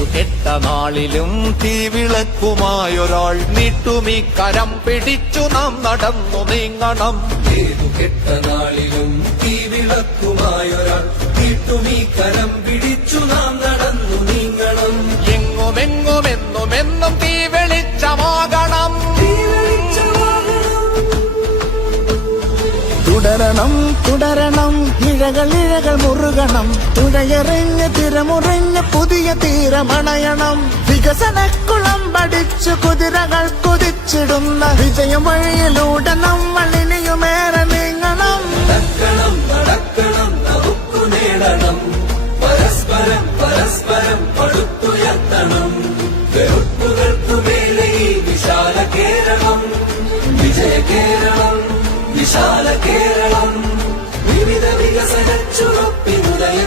ഏതു കെട്ട നാളിലും തീവിളക്കുമായൊരാൾ നീട്ടുമീ കരം പിടിച്ചു നാം നടന്നു നീങ്ങണം. ഏതു കെട്ട നാളിലും തീവിളക്കുമായൊരാൾ നീട്ടുമീ കരം പിടിച്ചു നാം നടന്നു നീങ്ങണം. എങ്ങുമെങ്ങുമെന്നുമെന്നും തീ വെളിച്ചമാകണം. തുടരണം തുടരണം ഇഴകൾ ഇഴകൾ മുറുകണം. തുഴയെറിഞ്ഞ് തിരമുറിഞ്ഞ് പുതിയ തീരമണയണം. വികസനക്കുളം പഠിച്ചു കുതിരകൾ കുതിച്ചിടുന്ന വിജയം വഴിയിലൂടെ നമ്മൾ ഇനിയുമേറെ നീങ്ങണം. നടക്കണം നടക്കണം നമുക്കു നേടണം. പരസ്പരം പരസ്പരം പടുത്തുയർത്തണം. വെറുപ്പുകൾക്കു മേലെ ഈ വിശാല കേരളം. വിജയ കേരളം വിശാല കേരളം. വിവിധ വികസന ചുവപ്പിനുദയ